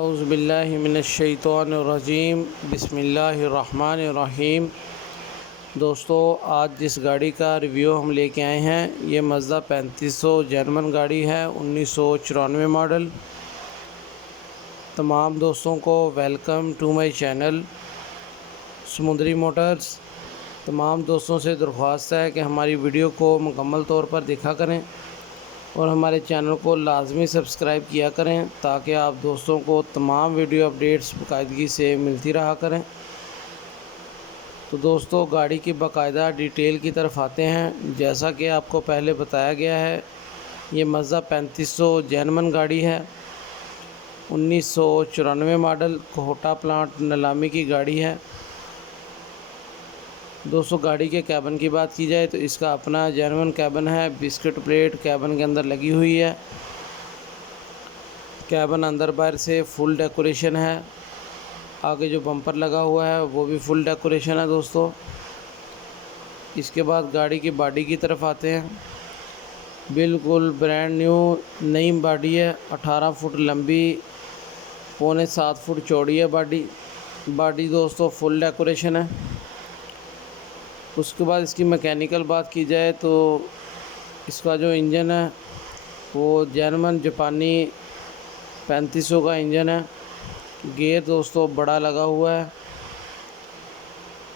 औज़ुबिल्लाहि मिनश्शैतानिर्रजीम बिस्मिल्लाहिर्रहमानिर्रहीम। दोस्तों, आज जिस गाड़ी का रिव्यू हम लेके आए हैं ये मज़दा 3500 जर्मन गाड़ी है, 1994 मॉडल। तमाम दोस्तों को वेलकम टू माय चैनल समुंदरी मोटर्स। तमाम दोस्तों से दरख्वास्त है कि हमारी वीडियो को मुकम्मल तौर पर देखा करें और हमारे चैनल को लाजमी सब्सक्राइब किया करें ताकि आप दोस्तों को तमाम वीडियो अपडेट्स बाकायदगी से मिलती रहा करें। तो दोस्तों, गाड़ी की बाकायदा डिटेल की तरफ आते हैं। जैसा कि आपको पहले बताया गया है, ये मज़दा 3500 जर्मन गाड़ी है, 1994 मॉडल, कोहटा प्लांट नीलामी की गाड़ी है। दोस्तों, गाड़ी के कैबिन की बात की जाए तो इसका अपना जर्मन कैबिन है, बिस्किट प्लेट कैबिन के अंदर लगी हुई है। कैबिन अंदर बाहर से फुल डेकोरेशन है। आगे जो बम्पर लगा हुआ है वो भी फुल डेकोरेशन है। दोस्तों, इसके बाद गाड़ी की बॉडी की तरफ आते हैं। बिल्कुल ब्रांड न्यू नई बॉडी है, 18 फुट लंबी, पौने 7 फुट चौड़ी है बॉडी दोस्तों फुल डेकोरेशन है। उसके बाद इसकी मैकेनिकल बात की जाए तो इसका जो इंजन है वो जर्मन जापानी 3500 का इंजन है। गियर दोस्तों बड़ा लगा हुआ है,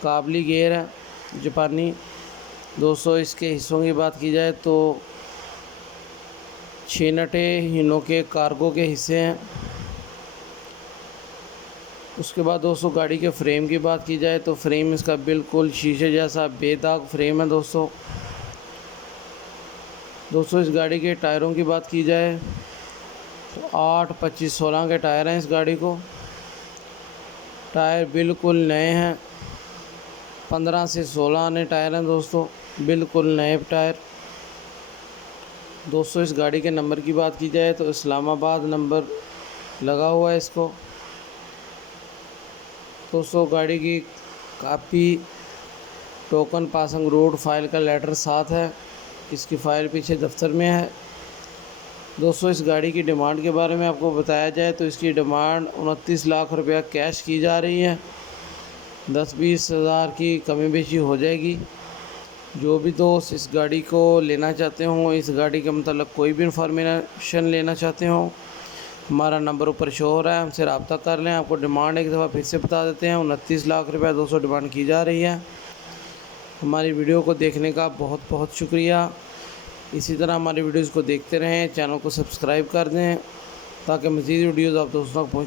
काबली गियर है जापानी। दोस्तों, इसके हिस्सों की बात की जाए तो 6 नटे हिनों के कार्गो के हिस्से हैं। उसके बाद दोस्तों, गाड़ी के फ्रेम की बात की जाए तो फ्रेम इसका बिल्कुल शीशे जैसा बेदाग फ्रेम है। दोस्तों, इस गाड़ी के टायरों की बात की जाए तो 8, 25, 16 के टायर हैं इस गाड़ी को। टायर बिल्कुल नए हैं, 15 से 16 आने टायर हैं दोस्तों, बिल्कुल नए टायर। दोस्तों, इस गाड़ी के नंबर की बात की जाए तो इस्लामाबाद नंबर लगा हुआ है इसको। दोस्तों, गाड़ी की copy, token passing road file का लेटर साथ है। इसकी फ़ाइल पीछे दफ्तर में है। दोस्तों, इस गाड़ी की डिमांड के बारे में आपको बताया जाए तो इसकी डिमांड 29 लाख रुपया कैश की जा रही है। 10-20 हज़ार की कमी बेशी हो जाएगी। जो भी दोस्त इस गाड़ी को लेना चाहते हों, इस गाड़ी के मतलब कोई भी इंफॉर्मेशन लेना चाहते हों, हमारा नंबर ऊपर शो हो रहा है, हमसे रब्ता कर लें। आपको डिमांड एक दफ़ा फिर से बता देते हैं, 29 लाख रुपया दोस्तों डिमांड की जा रही है। हमारी वीडियो को देखने का बहुत बहुत शुक्रिया। इसी तरह हमारी वीडियोज़ को देखते रहें, चैनल को सब्सक्राइब कर दें ताकि मज़ीद वीडियोज़ आप दोस्तों तक पहुँच